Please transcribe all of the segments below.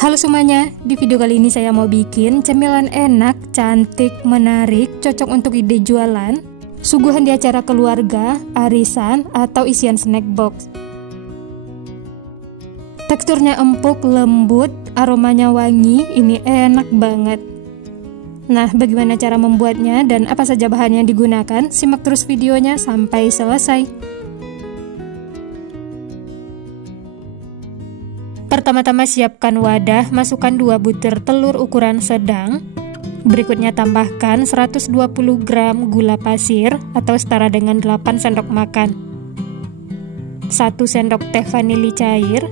Halo semuanya, di video kali ini saya mau bikin cemilan enak, cantik, menarik, cocok untuk ide jualan, suguhan di acara keluarga, arisan, atau isian snack box. Teksturnya empuk, lembut, aromanya wangi, ini enak banget. Nah, bagaimana cara membuatnya dan apa saja bahan yang digunakan? Simak terus videonya sampai selesai. Pertama-tama siapkan wadah, masukkan 2 butir telur ukuran sedang. Berikutnya tambahkan 120 gram gula pasir atau setara dengan 8 sendok makan. 1 sendok teh vanili cair.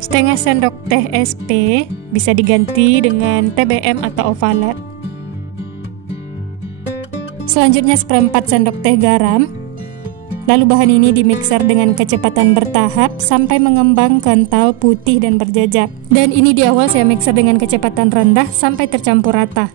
Setengah sendok teh SP, bisa diganti dengan TBM atau ovalat. Selanjutnya seperempat sendok teh garam. Lalu bahan ini dimixer dengan kecepatan bertahap sampai mengembang kental, putih, dan berjejak. Dan ini di awal saya mixer dengan kecepatan rendah sampai tercampur rata.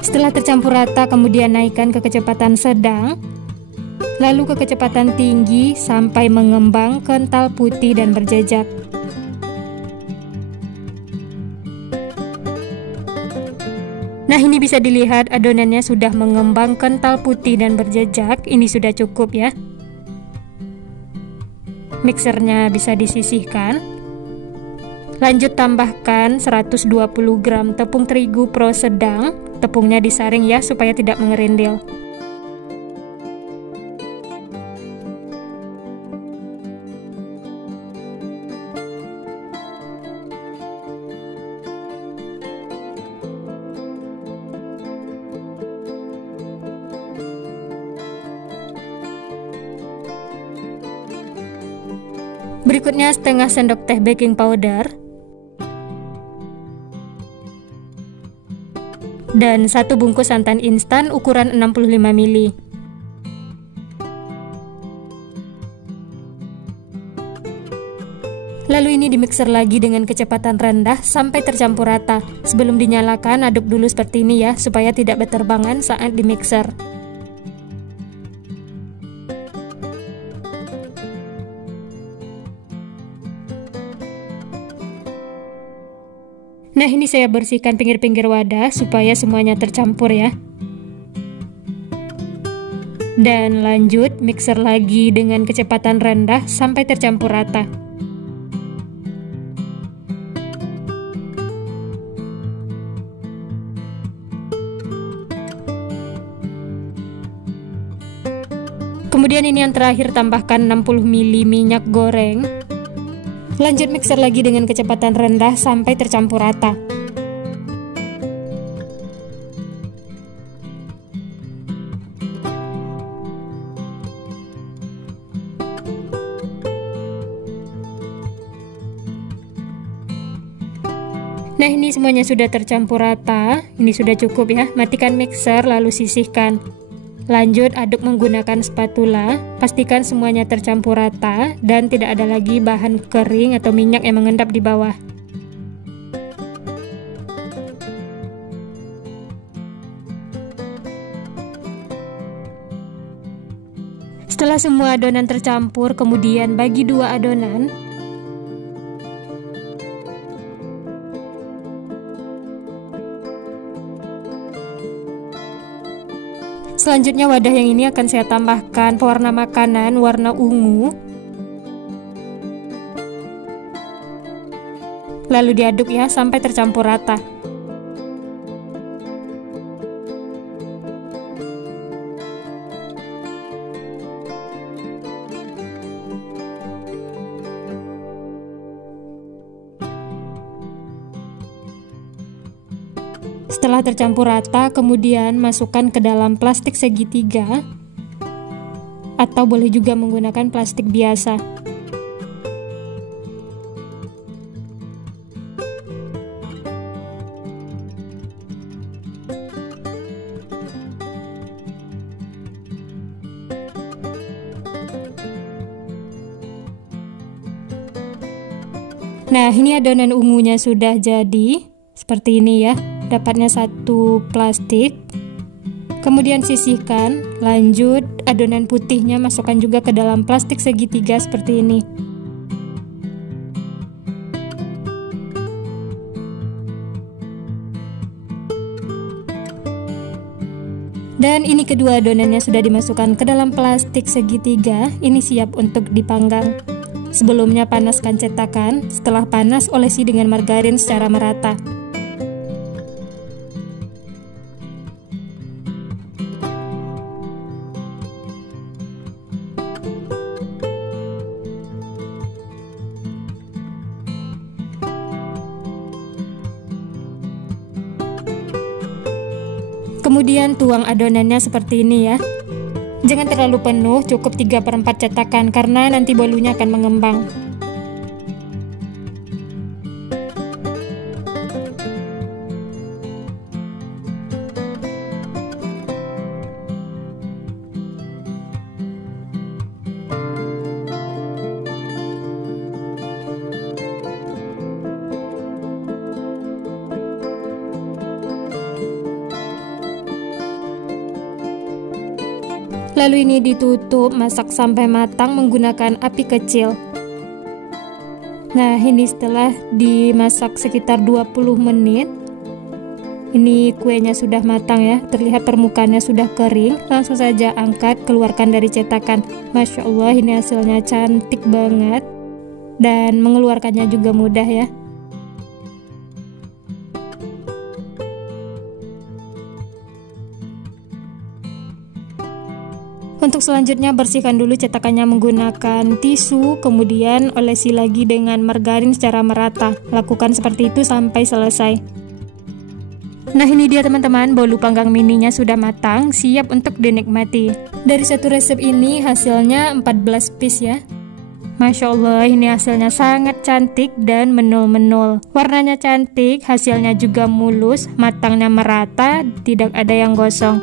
Setelah tercampur rata, kemudian naikkan ke kecepatan sedang, lalu ke kecepatan tinggi sampai mengembang kental, putih, dan berjejak. Nah, ini bisa dilihat adonannya sudah mengembang kental, putih, dan berjejak. Ini sudah cukup ya. Mixernya bisa disisihkan. Lanjut tambahkan 120 gram tepung terigu pro sedang. Tepungnya disaring ya supaya tidak mengerindil. Berikutnya setengah sendok teh baking powder dan 1 bungkus santan instan ukuran 65 ml. Lalu ini dimixer lagi dengan kecepatan rendah sampai tercampur rata. Sebelum dinyalakan, aduk dulu seperti ini ya, supaya tidak berterbangan saat dimixer. Nah, ini saya bersihkan pinggir-pinggir wadah supaya semuanya tercampur ya. Dan lanjut mixer lagi dengan kecepatan rendah sampai tercampur rata. Kemudian ini yang terakhir, tambahkan 60 ml minyak goreng. Lanjut mixer lagi dengan kecepatan rendah sampai tercampur rata. Nah, ini semuanya sudah tercampur rata. Ini sudah cukup ya. Matikan mixer lalu sisihkan. Lanjut aduk menggunakan spatula, pastikan semuanya tercampur rata dan tidak ada lagi bahan kering atau minyak yang mengendap di bawah. Setelah semua adonan tercampur, kemudian bagi 2 adonan. Selanjutnya wadah yang ini akan saya tambahkan pewarna makanan warna ungu. Lalu diaduk ya sampai tercampur rata. Setelah tercampur rata, kemudian masukkan ke dalam plastik segitiga atau boleh juga menggunakan plastik biasa. Nah, ini adonan ungunya sudah jadi seperti ini ya. dapatnya satu plastik. Kemudian sisihkan, lanjut adonan putihnya masukkan juga ke dalam plastik segitiga seperti ini. Dan ini kedua adonannya sudah dimasukkan ke dalam plastik segitiga, ini siap untuk dipanggang. Sebelumnya panaskan cetakan, setelah panas olesi dengan margarin secara merata. Kemudian tuang adonannya seperti ini ya. Jangan terlalu penuh, cukup 3/4 cetakan karena nanti bolunya akan mengembang. Lalu ini ditutup, masak sampai matang menggunakan api kecil. Nah, ini setelah dimasak sekitar 20 menit. Ini kuenya sudah matang ya, terlihat permukaannya sudah kering. Langsung saja angkat, keluarkan dari cetakan. Masya Allah, ini hasilnya cantik banget. Dan mengeluarkannya juga mudah ya. Untuk selanjutnya bersihkan dulu cetakannya menggunakan tisu, kemudian olesi lagi dengan margarin secara merata. Lakukan seperti itu sampai selesai. Nah, ini dia teman-teman, bolu panggang mininya sudah matang, siap untuk dinikmati. Dari satu resep ini hasilnya 14 piece ya. Masya Allah, ini hasilnya sangat cantik dan menul-menul. Warnanya cantik, hasilnya juga mulus, matangnya merata, tidak ada yang gosong.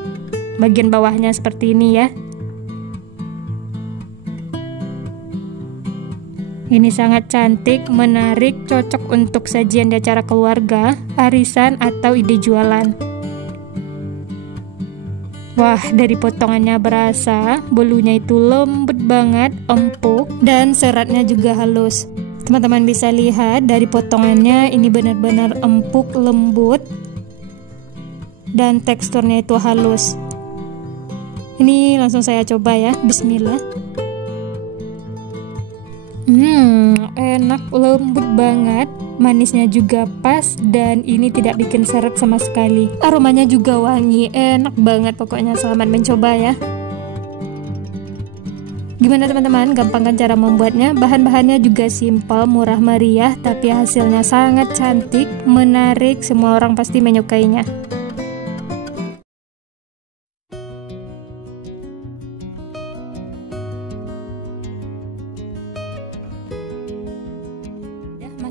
Bagian bawahnya seperti ini ya. Ini sangat cantik, menarik, cocok untuk sajian di acara keluarga, arisan, atau ide jualan. Wah, dari potongannya berasa, bolunya itu lembut banget, empuk, dan seratnya juga halus. Teman-teman bisa lihat dari potongannya ini benar-benar empuk, lembut, dan teksturnya itu halus. Ini langsung saya coba ya, bismillah. Enak, lembut banget, manisnya juga pas, dan ini tidak bikin seret sama sekali. Aromanya juga wangi, enak banget pokoknya. Selamat mencoba ya. Gimana teman-teman, gampang kan cara membuatnya? Bahan-bahannya juga simpel, murah meriah, tapi hasilnya sangat cantik, menarik, semua orang pasti menyukainya.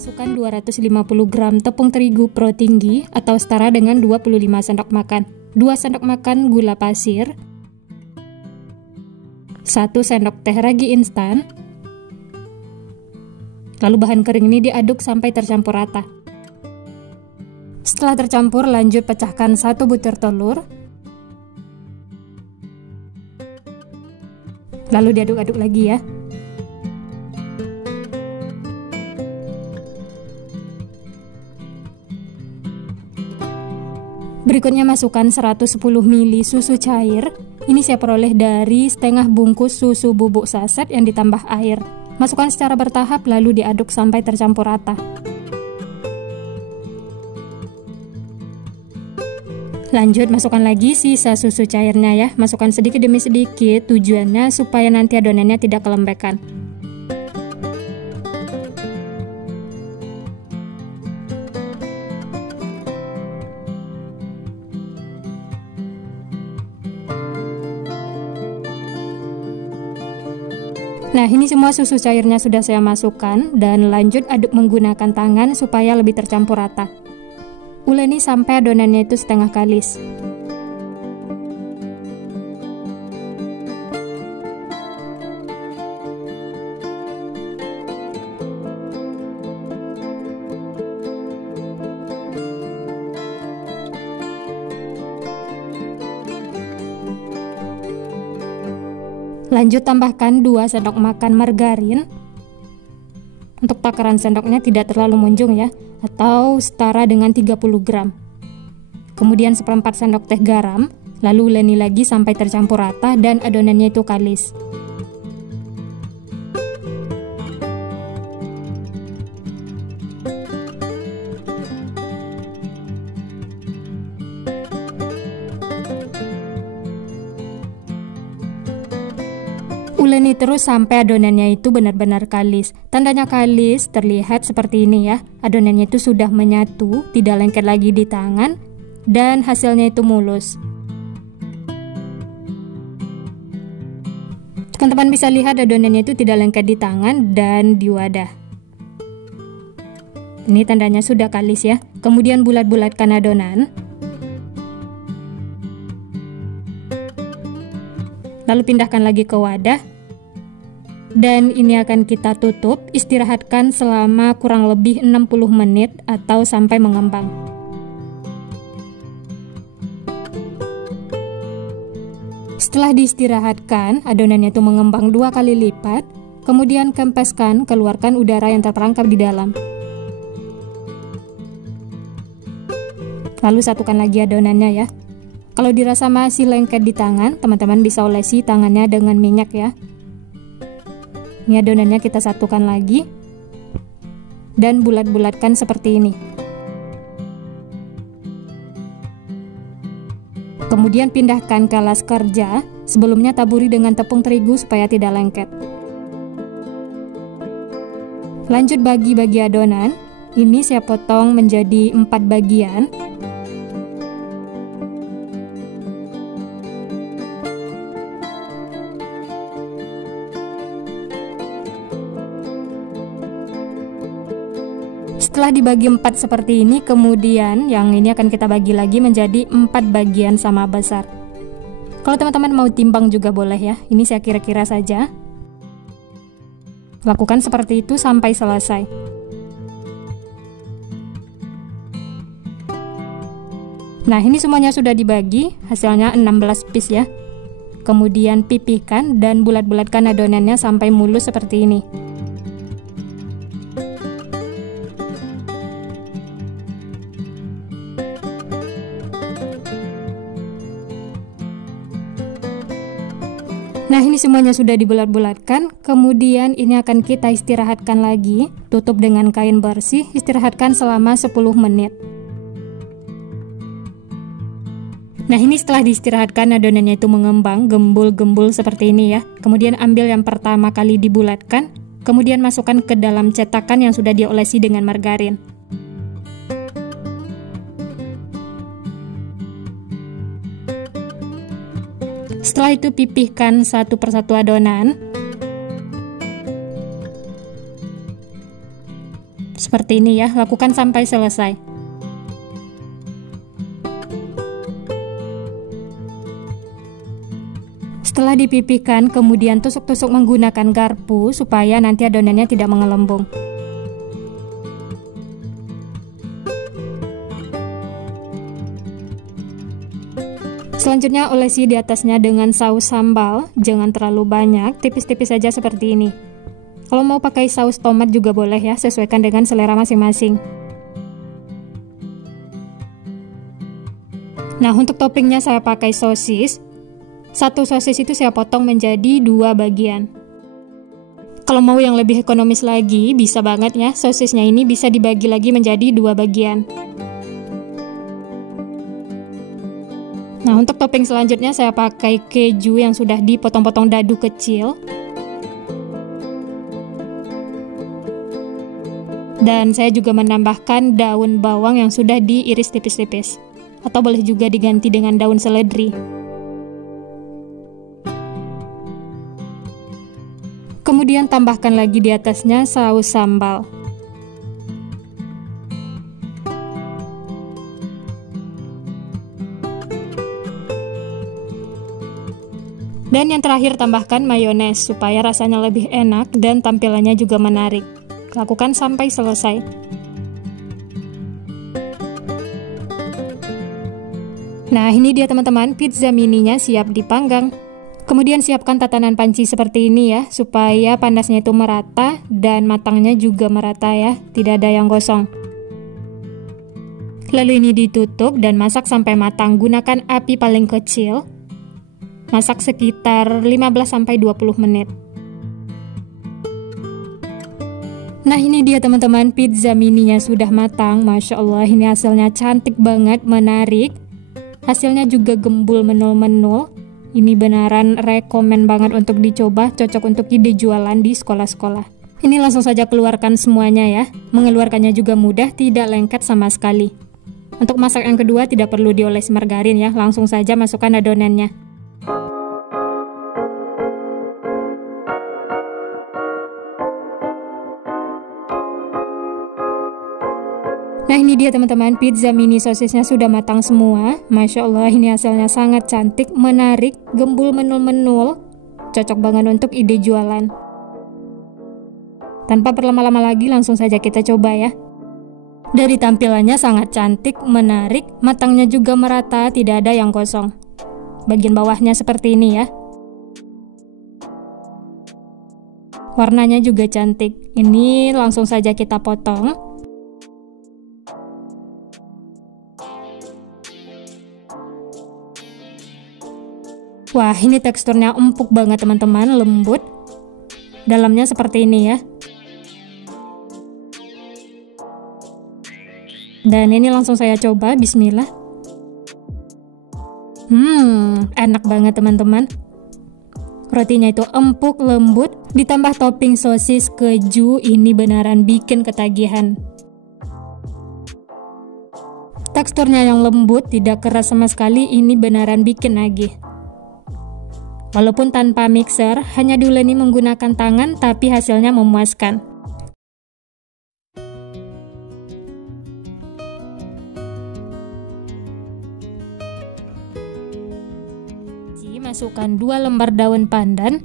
Masukkan 250 gram tepung terigu pro tinggi atau setara dengan 25 sendok makan, 2 sendok makan gula pasir, 1 sendok teh ragi instan. Lalu bahan kering ini diaduk sampai tercampur rata. Setelah tercampur, lanjut pecahkan 1 butir telur. Lalu diaduk-aduk lagi ya. Berikutnya masukkan 110 ml susu cair. Ini saya peroleh dari setengah bungkus susu bubuk saset yang ditambah air. Masukkan secara bertahap lalu diaduk sampai tercampur rata. Lanjut masukkan lagi sisa susu cairnya ya. Masukkan sedikit demi sedikit, tujuannya supaya nanti adonannya tidak kelembekan. Nah, ini semua susu cairnya sudah saya masukkan dan lanjut aduk menggunakan tangan supaya lebih tercampur rata. Uleni sampai adonannya itu setengah kalis. Lanjut tambahkan 2 sendok makan margarin. Untuk takaran sendoknya tidak terlalu munjung ya, atau setara dengan 30 gram. Kemudian 1/4 sendok teh garam, lalu uleni lagi sampai tercampur rata dan adonannya itu kalis. Uleni terus sampai adonannya itu benar-benar kalis. Tandanya kalis terlihat seperti ini ya. Adonannya itu sudah menyatu, tidak lengket lagi di tangan, dan hasilnya itu mulus. Teman-teman bisa lihat adonannya itu tidak lengket di tangan dan di wadah. Ini tandanya sudah kalis ya. Kemudian bulat-bulatkan adonan. Lalu pindahkan lagi ke wadah. Dan ini akan kita tutup, istirahatkan selama kurang lebih 60 menit atau sampai mengembang. Setelah diistirahatkan, adonannya itu mengembang 2 kali lipat, kemudian kempeskan, keluarkan udara yang terperangkap di dalam. Lalu satukan lagi adonannya ya. Kalau dirasa masih lengket di tangan, teman-teman bisa olesi tangannya dengan minyak ya. Ini adonannya kita satukan lagi dan bulat-bulatkan seperti ini. Kemudian pindahkan ke alas kerja, sebelumnya taburi dengan tepung terigu supaya tidak lengket. Lanjut bagi-bagi adonan, ini saya potong menjadi 4 bagian. Setelah dibagi 4 seperti ini, kemudian yang ini akan kita bagi lagi menjadi 4 bagian sama besar. Kalau teman-teman mau timbang juga boleh ya, ini saya kira-kira saja. Lakukan seperti itu sampai selesai. Nah, ini semuanya sudah dibagi, hasilnya 16 piece ya. Kemudian pipihkan dan bulat-bulatkan adonannya sampai mulus seperti ini. Nah, ini semuanya sudah dibulat-bulatkan, kemudian ini akan kita istirahatkan lagi, tutup dengan kain bersih, istirahatkan selama 10 menit. Nah, ini setelah diistirahatkan adonannya itu mengembang, gembul-gembul seperti ini ya. Kemudian ambil yang pertama kali dibulatkan, kemudian masukkan ke dalam cetakan yang sudah diolesi dengan margarin. Setelah itu pipihkan satu persatu adonan. Seperti ini ya, lakukan sampai selesai. Setelah dipipihkan, kemudian tusuk-tusuk menggunakan garpu supaya nanti adonannya tidak mengelembung. Selanjutnya olesi di atasnya dengan saus sambal, jangan terlalu banyak, tipis-tipis saja seperti ini. Kalau mau pakai saus tomat juga boleh ya, sesuaikan dengan selera masing-masing. Nah, untuk toppingnya saya pakai sosis. Satu sosis itu saya potong menjadi 2 bagian. Kalau mau yang lebih ekonomis lagi, bisa banget ya, sosisnya ini bisa dibagi lagi menjadi 2 bagian. Nah, untuk topping selanjutnya saya pakai keju yang sudah dipotong-potong dadu kecil. Dan saya juga menambahkan daun bawang yang sudah diiris tipis-tipis. Atau boleh juga diganti dengan daun seledri. Kemudian tambahkan lagi di atasnya saus sambal. Dan yang terakhir tambahkan mayones supaya rasanya lebih enak dan tampilannya juga menarik. Lakukan sampai selesai. Nah, ini dia teman-teman, pizza mininya siap dipanggang. Kemudian siapkan tatanan panci seperti ini ya, supaya panasnya itu merata dan matangnya juga merata ya, tidak ada yang gosong. Lalu ini ditutup dan masak sampai matang, gunakan api paling kecil. Masak sekitar 15-20 menit. Nah ini dia teman-teman, pizza mininya sudah matang. Masya Allah, ini hasilnya cantik banget, menarik. Hasilnya juga gembul menul-menul. Ini beneran rekomen banget untuk dicoba, cocok untuk ide jualan di sekolah-sekolah. Ini langsung saja keluarkan semuanya ya. Mengeluarkannya juga mudah, tidak lengket sama sekali. Untuk masak yang kedua tidak perlu dioles margarin ya, langsung saja masukkan adonannya. Nah ini dia teman-teman, pizza mini sosisnya sudah matang semua. Masya Allah, ini hasilnya sangat cantik, menarik, gembul menul-menul. Cocok banget untuk ide jualan. Tanpa berlama-lama lagi, langsung saja kita coba ya. Dari tampilannya sangat cantik, menarik, matangnya juga merata, tidak ada yang kosong. Bagian bawahnya seperti ini ya. Warnanya juga cantik. Ini langsung saja kita potong. Wah, ini teksturnya empuk banget teman-teman, lembut. Dalamnya seperti ini ya. Dan ini langsung saya coba, bismillah. Enak banget teman-teman. Rotinya itu empuk, lembut, ditambah topping sosis keju, ini beneran bikin ketagihan. Teksturnya yang lembut, tidak keras sama sekali, ini beneran bikin nagih. Walaupun tanpa mixer, hanya diuleni menggunakan tangan, tapi hasilnya memuaskan. Masukkan 2 lembar daun pandan,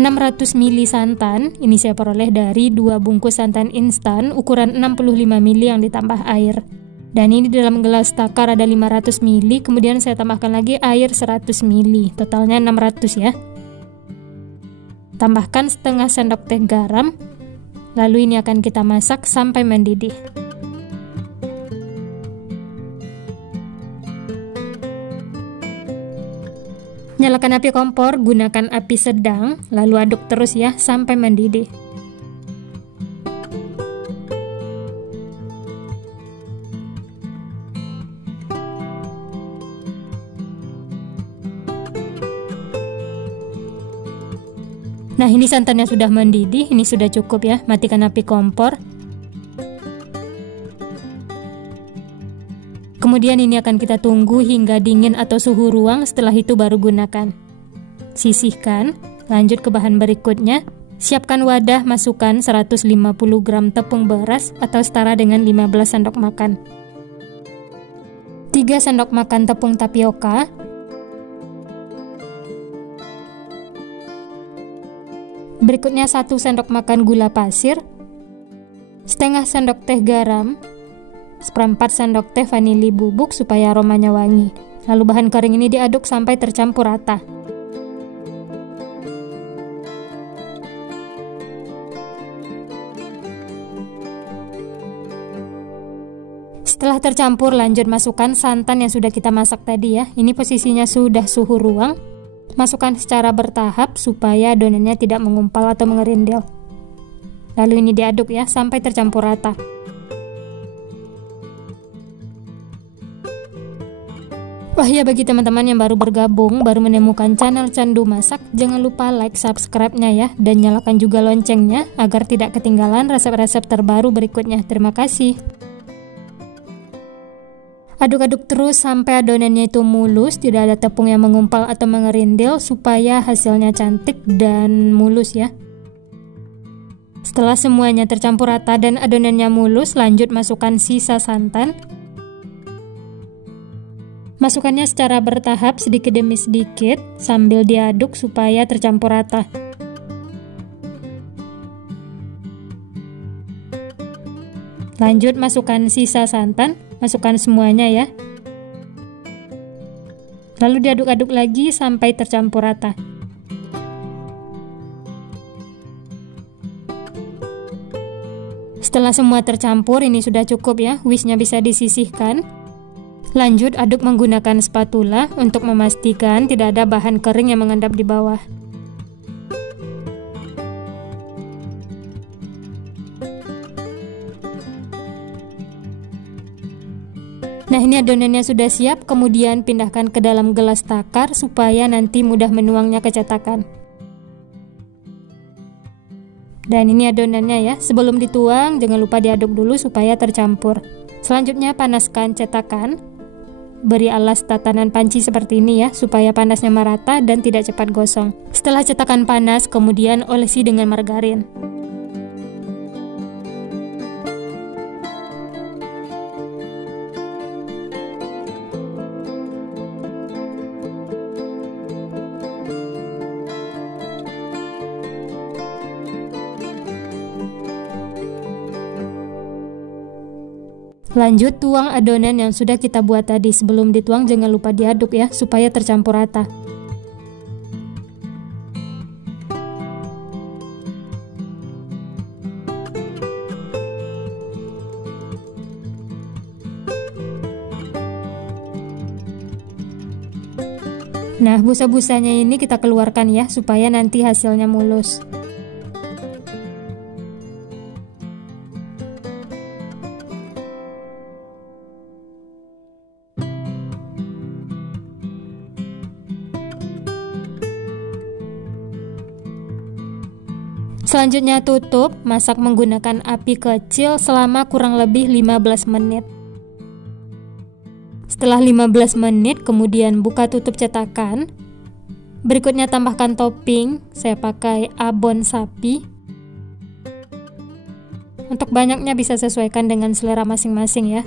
600 ml santan, ini saya peroleh dari 2 bungkus santan instan ukuran 65 ml yang ditambah air. Dan ini dalam gelas takar ada 500 ml, kemudian saya tambahkan lagi air 100 ml, totalnya 600 ya. Tambahkan setengah sendok teh garam, lalu ini akan kita masak sampai mendidih. Nyalakan api kompor, gunakan api sedang, lalu aduk terus ya sampai mendidih. Nah ini santannya sudah mendidih, ini sudah cukup ya, matikan api kompor. Kemudian ini akan kita tunggu hingga dingin atau suhu ruang, setelah itu baru gunakan. Sisihkan, lanjut ke bahan berikutnya. Siapkan wadah, masukkan 150 gram tepung beras atau setara dengan 15 sendok makan. 3 sendok makan tepung tapioka. Berikutnya 1 sendok makan gula pasir, setengah sendok teh garam, seperempat sendok teh vanili bubuk supaya aromanya wangi. Lalu bahan kering ini diaduk sampai tercampur rata. Setelah tercampur, lanjut masukkan santan yang sudah kita masak tadi ya. Ini posisinya sudah suhu ruang. Masukkan secara bertahap supaya adonannya tidak mengumpal atau mengerindil. Lalu ini diaduk ya sampai tercampur rata. Wah ya, bagi teman-teman yang baru bergabung, baru menemukan channel Candu Masak, jangan lupa like, subscribe-nya ya, dan nyalakan juga loncengnya agar tidak ketinggalan resep-resep terbaru berikutnya. Terima kasih. Aduk-aduk terus sampai adonannya itu mulus, tidak ada tepung yang mengumpal atau mengerindil supaya hasilnya cantik dan mulus ya. Setelah semuanya tercampur rata dan adonannya mulus, lanjut masukkan sisa santan. Masukkannya secara bertahap sedikit demi sedikit sambil diaduk supaya tercampur rata. Lanjut masukkan sisa santan. Masukkan semuanya ya. Lalu diaduk-aduk lagi sampai tercampur rata. Setelah semua tercampur, ini sudah cukup ya, whisknya bisa disisihkan. Lanjut aduk menggunakan spatula untuk memastikan tidak ada bahan kering yang mengendap di bawah. Nah, ini adonannya sudah siap, kemudian pindahkan ke dalam gelas takar supaya nanti mudah menuangnya ke cetakan. Dan ini adonannya ya, sebelum dituang jangan lupa diaduk dulu supaya tercampur. Selanjutnya panaskan cetakan. Beri alas tatanan panci seperti ini ya, supaya panasnya merata dan tidak cepat gosong. Setelah cetakan panas, kemudian olesi dengan margarin. Lanjut tuang adonan yang sudah kita buat tadi. Sebelum dituang jangan lupa diaduk ya, supaya tercampur rata. Nah, busa-busanya ini kita keluarkan ya, supaya nanti hasilnya mulus. Selanjutnya tutup, masak menggunakan api kecil selama kurang lebih 15 menit. Setelah 15 menit, kemudian buka tutup cetakan. Berikutnya tambahkan topping, saya pakai abon sapi. Untuk banyaknya bisa sesuaikan dengan selera masing-masing ya.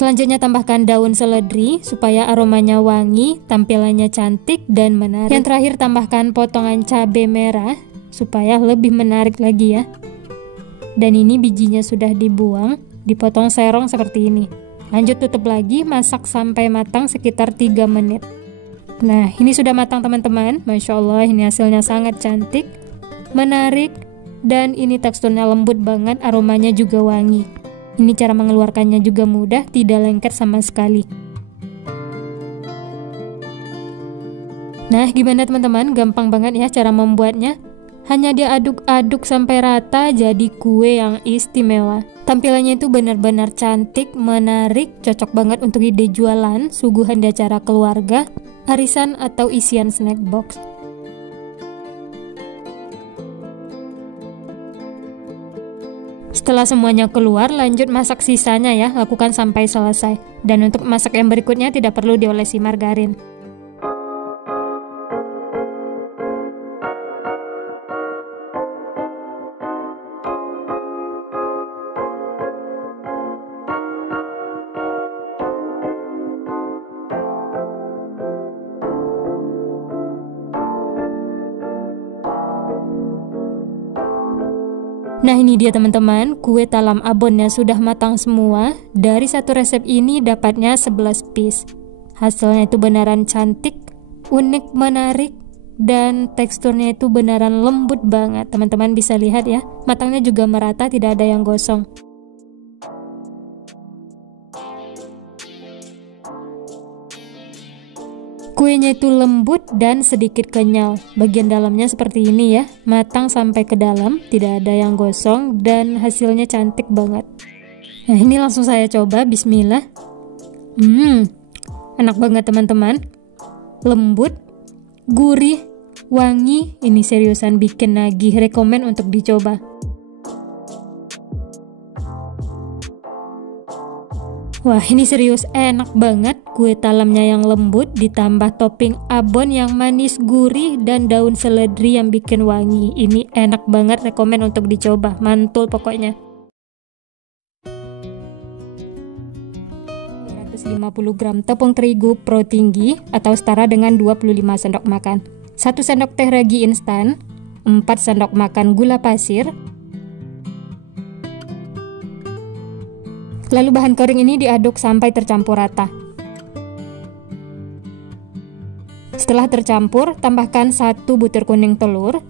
Selanjutnya tambahkan daun seledri supaya aromanya wangi, tampilannya cantik dan menarik. Yang terakhir tambahkan potongan cabai merah supaya lebih menarik lagi ya. Dan ini bijinya sudah dibuang, dipotong serong seperti ini. Lanjut tutup lagi, masak sampai matang sekitar 3 menit. Nah, ini sudah matang teman-teman. Masya Allah, ini hasilnya sangat cantik, menarik, dan ini teksturnya lembut banget, aromanya juga wangi. Ini cara mengeluarkannya juga mudah, tidak lengket sama sekali. Nah, gimana teman-teman? Gampang banget ya cara membuatnya. Hanya diaduk-aduk sampai rata jadi kue yang istimewa. Tampilannya itu benar-benar cantik, menarik, cocok banget untuk ide jualan, suguhan di acara keluarga, arisan, atau isian snack box. Setelah semuanya keluar, lanjut masak sisanya ya, lakukan sampai selesai. Dan untuk masak yang berikutnya tidak perlu diolesi margarin. Nah, ini dia teman-teman, kue talam abonnya sudah matang semua. Dari satu resep ini dapatnya 11 piece. Hasilnya itu beneran cantik, unik, menarik, dan teksturnya itu beneran lembut banget. Teman-teman bisa lihat ya, matangnya juga merata, tidak ada yang gosong. Kuenya itu lembut dan sedikit kenyal. Bagian dalamnya seperti ini ya, matang sampai ke dalam, tidak ada yang gosong, dan hasilnya cantik banget. Nah, ini langsung saya coba, bismillah. Enak banget teman-teman. Lembut, gurih, wangi, ini seriusan bikin nagih, rekomen untuk dicoba. Wah, ini serius enak banget. Kue talamnya yang lembut ditambah topping abon yang manis gurih dan daun seledri yang bikin wangi. Ini enak banget, rekomen untuk dicoba. Mantul pokoknya. 250 gram tepung terigu pro tinggi atau setara dengan 25 sendok makan. 1 sendok teh ragi instan, 4 sendok makan gula pasir, Lalu bahan kering ini diaduk sampai tercampur rata. Setelah tercampur, tambahkan 1 butir kuning telur.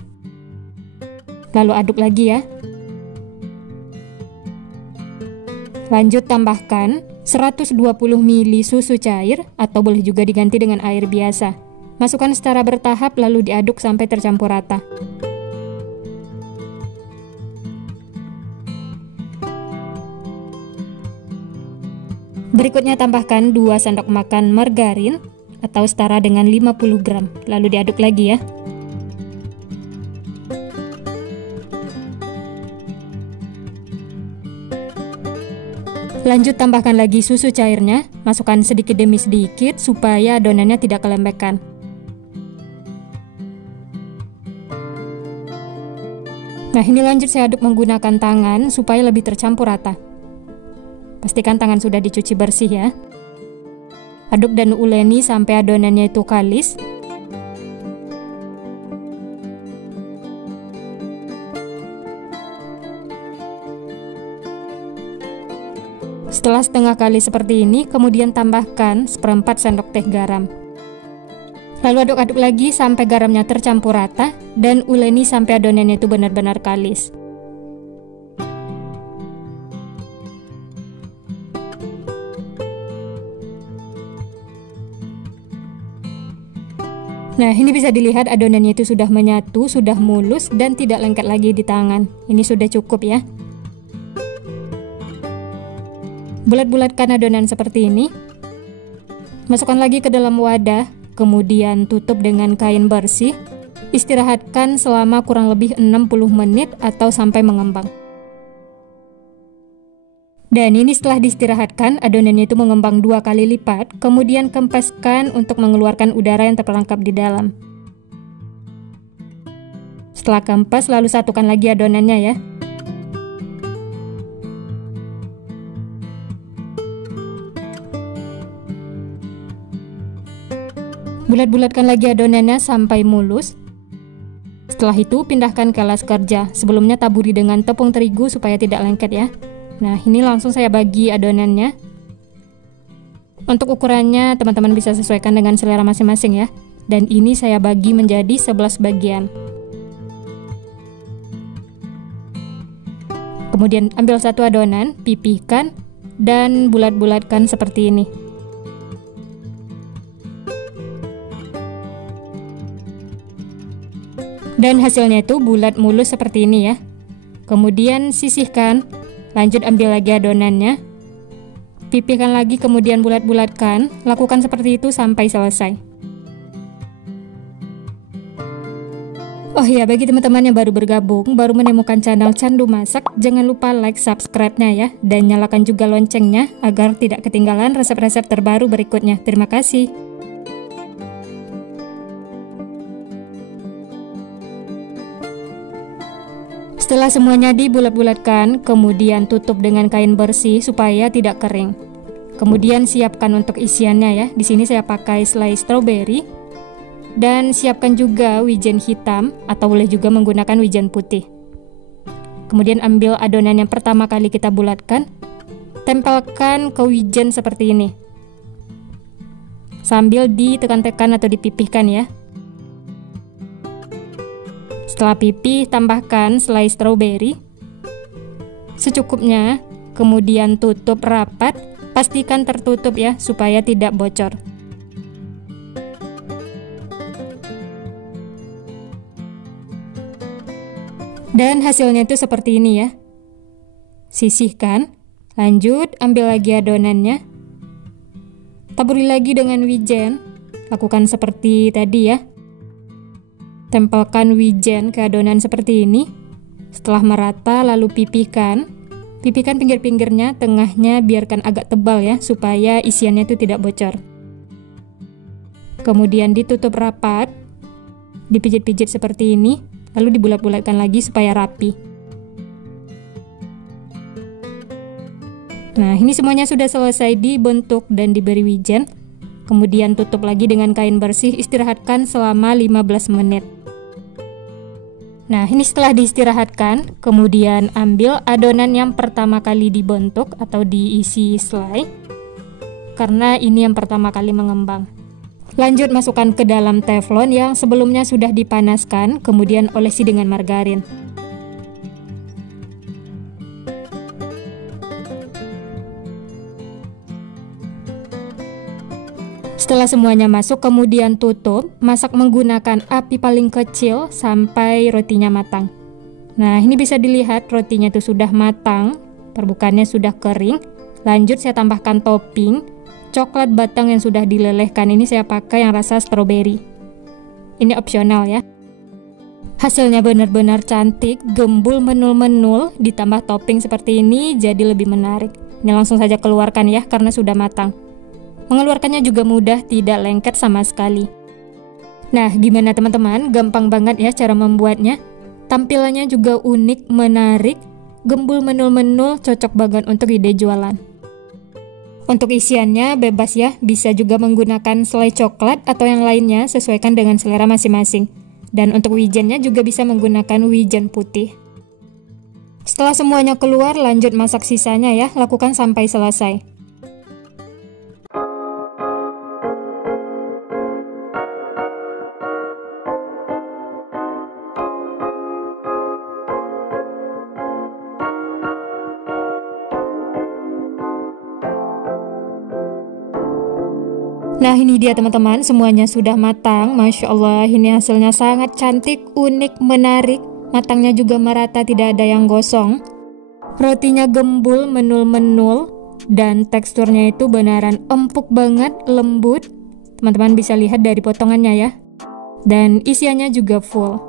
Lalu aduk lagi ya. Lanjut tambahkan 120 ml susu cair atau boleh juga diganti dengan air biasa. Masukkan secara bertahap lalu diaduk sampai tercampur rata. Berikutnya tambahkan 2 sendok makan margarin atau setara dengan 50 gram. Lalu diaduk lagi ya. Lanjut tambahkan lagi susu cairnya, masukkan sedikit demi sedikit supaya adonannya tidak kelembekan. Nah, ini lanjut saya aduk menggunakan tangan supaya lebih tercampur rata. Pastikan tangan sudah dicuci bersih ya. Aduk dan uleni sampai adonannya itu kalis. Setelah setengah kali seperti ini, kemudian tambahkan 1/4 sendok teh garam. Lalu aduk-aduk lagi sampai garamnya tercampur rata dan uleni sampai adonannya itu benar-benar kalis. Nah, ini bisa dilihat adonannya itu sudah menyatu, sudah mulus, dan tidak lengket lagi di tangan. Ini sudah cukup ya. Bulat-bulatkan adonan seperti ini. Masukkan lagi ke dalam wadah, kemudian tutup dengan kain bersih. Istirahatkan selama kurang lebih 60 menit atau sampai mengembang. Dan ini setelah diistirahatkan, adonannya itu mengembang 2 kali lipat, kemudian kempeskan untuk mengeluarkan udara yang terperangkap di dalam. Setelah kempes, lalu satukan lagi adonannya ya. Bulat-bulatkan lagi adonannya sampai mulus. Setelah itu, pindahkan ke alas kerja. Sebelumnya taburi dengan tepung terigu supaya tidak lengket ya. Nah, ini langsung saya bagi adonannya. Untuk ukurannya, teman-teman bisa sesuaikan dengan selera masing-masing ya. Dan ini saya bagi menjadi 11 bagian. Kemudian ambil satu adonan, pipihkan, dan bulat-bulatkan seperti ini. Dan hasilnya itu bulat mulus seperti ini ya. Kemudian sisihkan. Lanjut ambil lagi adonannya, pipihkan lagi kemudian bulat-bulatkan, lakukan seperti itu sampai selesai. Oh iya, bagi teman-teman yang baru bergabung, baru menemukan channel Candu Masak, jangan lupa like, subscribe-nya ya, dan nyalakan juga loncengnya agar tidak ketinggalan resep-resep terbaru berikutnya. Terima kasih. Setelah semuanya dibulat-bulatkan, kemudian tutup dengan kain bersih supaya tidak kering. Kemudian siapkan untuk isiannya ya. Di sini saya pakai selai stroberi dan siapkan juga wijen hitam atau boleh juga menggunakan wijen putih. Kemudian ambil adonan yang pertama kali kita bulatkan, tempelkan ke wijen seperti ini. Sambil ditekan-tekan atau dipipihkan ya. Setelah pipih, tambahkan selai stroberi secukupnya, kemudian tutup rapat, pastikan tertutup ya, supaya tidak bocor. Dan hasilnya itu seperti ini ya. Sisihkan, lanjut ambil lagi adonannya, taburi lagi dengan wijen, lakukan seperti tadi ya. Tempelkan wijen ke adonan seperti ini. Setelah merata lalu pipihkan. Pipihkan pinggir-pinggirnya, tengahnya biarkan agak tebal ya, supaya isiannya itu tidak bocor. Kemudian ditutup rapat, dipijit-pijit seperti ini, lalu dibulat-bulatkan lagi supaya rapi. Nah, ini semuanya sudah selesai dibentuk dan diberi wijen. Kemudian tutup lagi dengan kain bersih, istirahatkan selama 15 menit. Nah, ini setelah diistirahatkan, kemudian ambil adonan yang pertama kali dibentuk atau diisi selai, karena ini yang pertama kali mengembang. Lanjut masukkan ke dalam teflon yang sebelumnya sudah dipanaskan, kemudian olesi dengan margarin. Setelah semuanya masuk, kemudian tutup, masak menggunakan api paling kecil sampai rotinya matang. Nah, ini bisa dilihat rotinya itu sudah matang, permukaannya sudah kering. Lanjut saya tambahkan topping, coklat batang yang sudah dilelehkan. Ini saya pakai yang rasa stroberi. Ini opsional ya. Hasilnya benar-benar cantik, gembul menul-menul, ditambah topping seperti ini jadi lebih menarik. Ini langsung saja keluarkan ya, karena sudah matang. Mengeluarkannya juga mudah, tidak lengket sama sekali. Nah, gimana teman-teman? Gampang banget ya cara membuatnya. Tampilannya juga unik, menarik, gembul menul-menul, cocok banget untuk ide jualan. Untuk isiannya bebas ya, bisa juga menggunakan selai coklat atau yang lainnya, sesuaikan dengan selera masing-masing. Dan untuk wijennya juga bisa menggunakan wijen putih. Setelah semuanya keluar, lanjut masak sisanya ya, lakukan sampai selesai. Nah, ini dia teman-teman, semuanya sudah matang. Masya Allah, ini hasilnya sangat cantik, unik, menarik. Matangnya juga merata, tidak ada yang gosong. Rotinya gembul, menul-menul, dan teksturnya itu beneran empuk banget, lembut. Teman-teman bisa lihat dari potongannya ya. Dan isiannya juga full.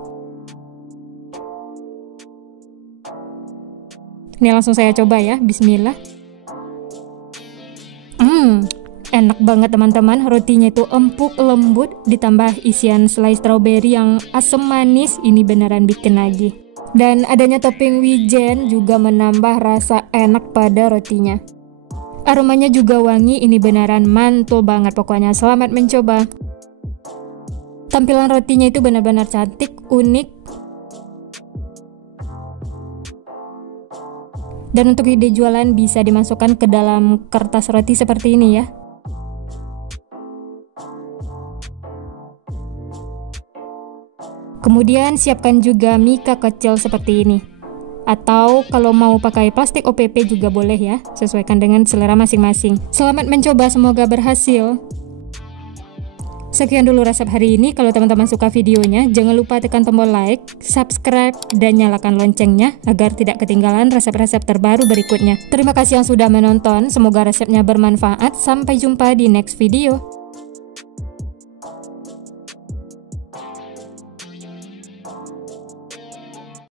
Ini langsung saya coba ya, bismillah. Enak banget teman-teman, rotinya itu empuk, lembut, ditambah isian selai stroberi yang asam manis, ini beneran bikin lagi. Dan adanya topping wijen juga menambah rasa enak pada rotinya. Aromanya juga wangi, ini beneran mantul banget pokoknya, selamat mencoba. Tampilan rotinya itu benar-benar cantik, unik. Dan untuk ide jualan bisa dimasukkan ke dalam kertas roti seperti ini ya. Kemudian siapkan juga mika kecil seperti ini. Atau kalau mau pakai plastik OPP juga boleh ya, sesuaikan dengan selera masing-masing. Selamat mencoba, semoga berhasil. Sekian dulu resep hari ini. Kalau teman-teman suka videonya, jangan lupa tekan tombol like, subscribe, dan nyalakan loncengnya agar tidak ketinggalan resep-resep terbaru berikutnya. Terima kasih yang sudah menonton, semoga resepnya bermanfaat. Sampai jumpa di next video.